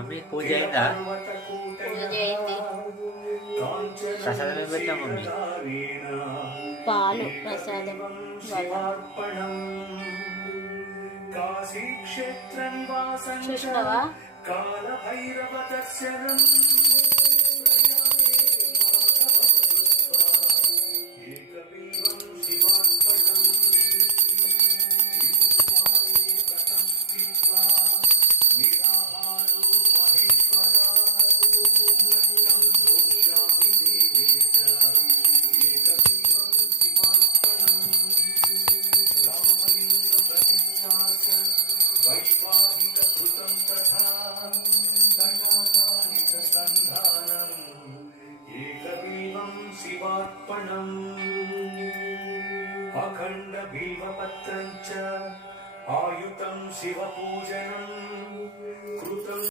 Mummy పూజ అయిందా? పూజ అయింది. ప్రసాదం ఏం పెట్టాం మమ్మీ? పాలు ప్రసాదం. చూసినావా? शिवार्पणम् अखण्ड बिल्वपत्रं च आयुतं शिवपूजनम्